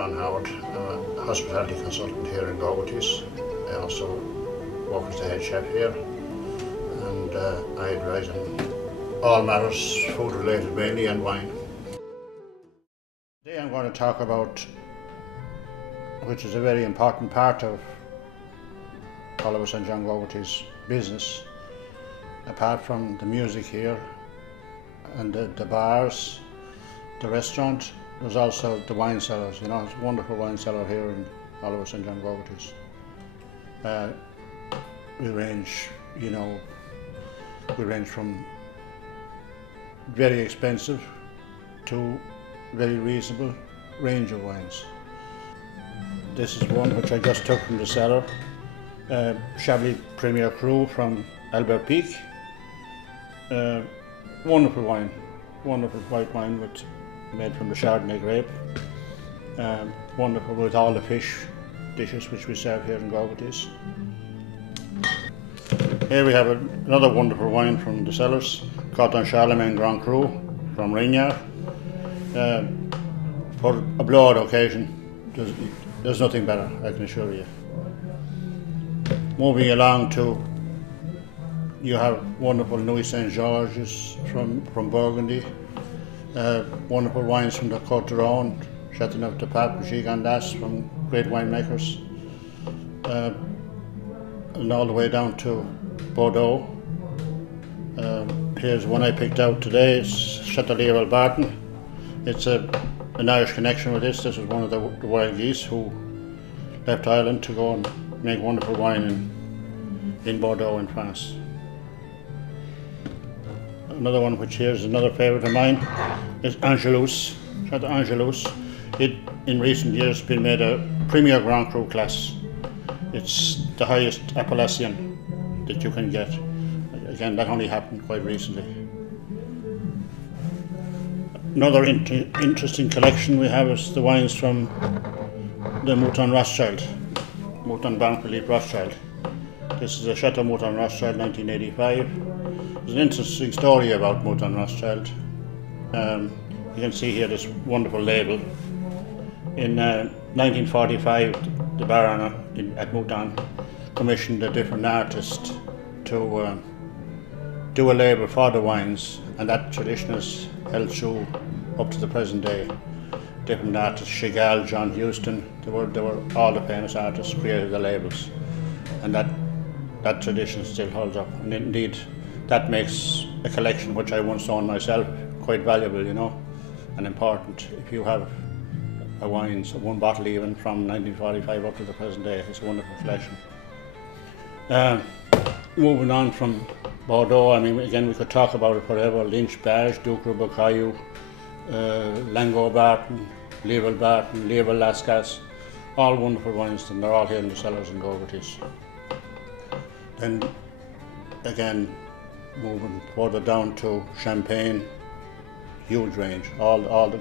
John Howard. I'm a hospitality consultant here in Gogartys. I also work as the head chef here, and I advise on all matters food related mainly, and wine. Today I'm going to talk about, which is a very important part of Oliver St. John Gogartys' business, apart from the music here and the bars, the restaurant, there's also the wine cellars. You know, it's a wonderful wine cellar here in Oliver St. John Gogartys. We range from very expensive to very reasonable range of wines. This is one which I just took from the cellar, Chablis Premier Cru from Albert Peak. Wonderful wine, wonderful white wine made from the Chardonnay grape. Wonderful with all the fish dishes which we serve here in Gogartys. Here we have another wonderful wine from the cellars, Cotton Charlemagne Grand Cru from Rignard. For a blowout occasion, there's nothing better, I can assure you. Moving along to, you have wonderful Nuit Saint Georges from Burgundy, wonderful wines from the Côte d'Rhône, Châteauneuf de Pape, Gigondas from great winemakers, and all the way down to Bordeaux. Here's one I picked out today, it's Châteaulier Barton. It's an Irish connection with this. This was one of the wild geese who left Ireland to go and make wonderful wine in Bordeaux in France. Another one which here is another favourite of mine is Angelus, Chateau Angelus. It in recent years been made a Premier Grand Cru class. It's the highest appellation that you can get. Again, that only happened quite recently. Another interesting collection we have is the wines from the Mouton Rothschild, Mouton Blanc Philippe Rothschild. This is a Chateau Mouton Rothschild 1985. There's an interesting story about Mouton Rothschild. You can see here this wonderful label. In 1945, the Baron at Mouton commissioned a different artist to do a label for the wines, and that tradition has held true up to the present day. Different artists, Chagall, John Huston, they were all the famous artists created the labels, and that tradition still holds up. And indeed, that makes a collection which I once owned myself quite valuable, you know, and important. If you have a wines, one bottle even from 1945 up to the present day, it's a wonderful collection. Moving on from Bordeaux, I mean, again, we could talk about it forever. Lynch Barge, Ducre Bocaillou, Lango Barton, Lievel Barton, Lievel Lascas, all wonderful wines, and they're all here in the cellars in Gogartys. Then again, moving further down to Champagne, huge range, all the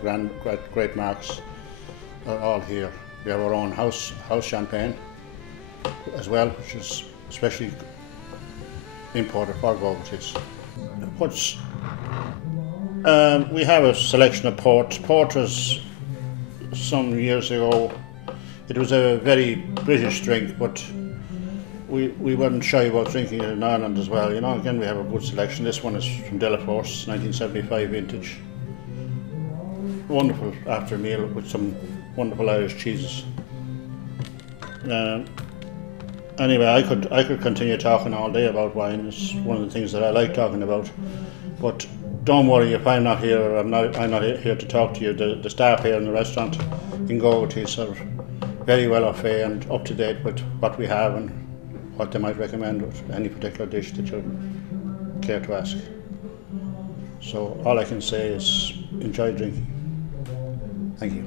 great marks are all here. We have our own house champagne as well, which is especially imported for Gogartys. We have a selection of ports. Porters, some years ago, it was a very British drink, but we weren't shy about drinking it in Ireland as well. You know, again, we have a good selection. This one is from Delaforce, 1975 vintage. Wonderful after meal with some wonderful Irish cheeses. Anyway, I could continue talking all day about wine. It's one of the things that I like talking about. But don't worry if I'm not here. I'm not here to talk to you. The staff here in the restaurant in Gogartys are very well au fait and up to date with what we have and what they might recommend with any particular dish that you care to ask. So all I can say is enjoy drinking. Thank you.